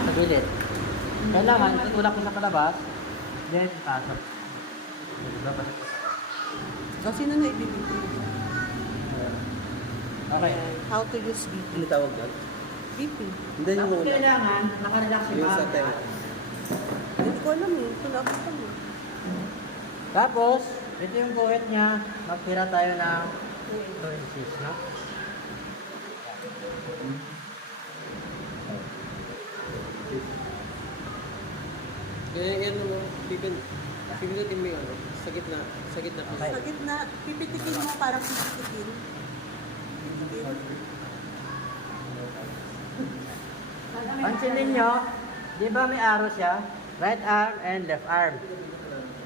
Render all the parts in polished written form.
sa gilid. Kailangan, tutulak ko sa kalabas, then pasok. Diba? O, sino na ibibigay? Okay. How to use BP? Ano tawag doon? BP. Hindi yung Tapos muna. kailangan, nakarelax yung Yung sa paa. tenga. Hindi ko alam eh. Pinakita mo. Tapos, ito yung guhit niya. Magtira tayo ng 2 inches, no? Kaya yan mo, pipindutin mo yung ano, sa gitna Okay. Sa gitna, pipitikin mo parang pipitikin. Pipitikin. Pansinin nyo, di ba may arrow siya? Right arm and left arm.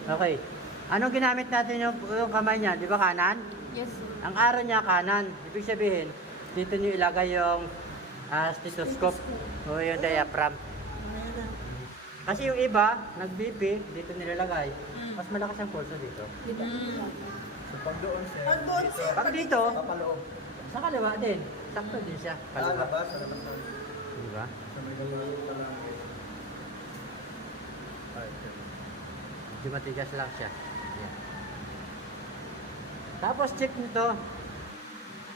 Okay. Anong ginamit natin yung kamay niya? Di ba kanan? Yes, sir. Ang arrow niya kanan. Ibig sabihin, dito nyo ilagay yung stethoscope o yung diaphragm. Ayan na. Kasi yung iba, nag-BP, dito nilalagay. Mas malakas ang pulso dito. So pag doon sir, Pag doon sir, Pag dito, papaloob. sa kaliwa din. Sakto din siya. Kaliwa. Labas, sa labas lang. Di ba? Sa may gawin pa lang. Ay, okay. Medyo matigas lang siya. Yan. Tapos check nito.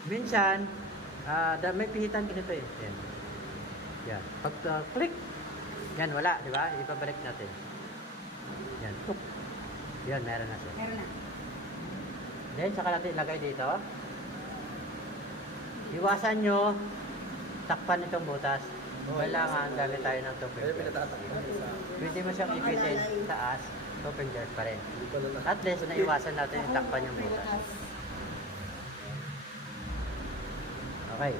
Minsan, may pihitan ganito eh. Yan. Yan. Pag click, yan wala, di ba? Ibabalik natin. Yan. Tuk. Yan, meron na siya. Meron na. Then, saka natin ilagay dito. Iwasan nyo takpan itong butas. Kailangan gamit tayo ng two Kaya fingers. pinatatakpan sa... Pwede mo siyang ipitin taas, two fingers pa rin. Hindi ko na At least, naiwasan natin yung takpan yung butas. Okay.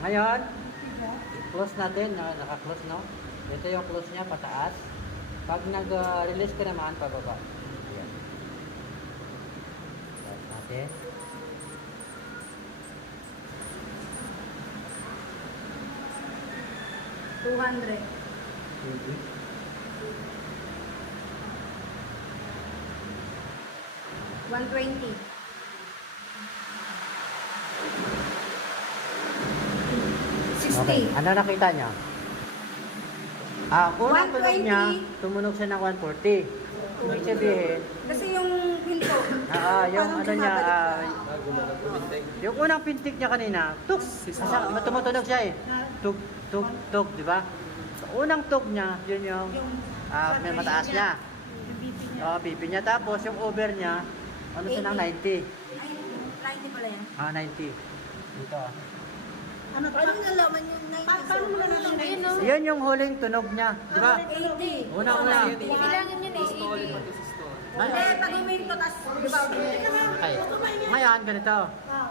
Ngayon, close natin, no? Naka-close, no? Ito yung close niya, pataas. Pag nag-release ka naman, pababa. Ayan. Close natin. $200. $120. Okay. $60. Ano nakita niya? Unang tunog 120. niya, tumunog siya ng 140. Ibig sabihin, Kasi yung pinto. yung ano niya, gumalag. yung unang pintik niya kanina, tuk! Tumutunog siya eh. Tuk, tuk, tuk, di ba? So, unang tuk niya, yun yung may mataas niya. BP niya. Tapos yung over niya, ano siya ng 90. Ay, 90 pala yan. 90. Dito ah. Ano, paano nalaman yung 90? Paano mo nalaman yung Ayun, no? Yan yung huling tunog niya, di ba? 80. Una-una. Bibilangin yun eh, 80. Hindi, pag huminto, tas, di ba? Okay. Ngayon, ganito.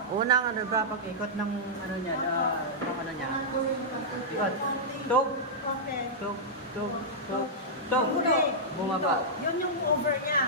Unang ano ba, pag-ikot ng ano niya, ng ano niya. Ikot. Tug, Okay. tug, tug, tug, tug. Okay. Bumaba. Yun yung over niya.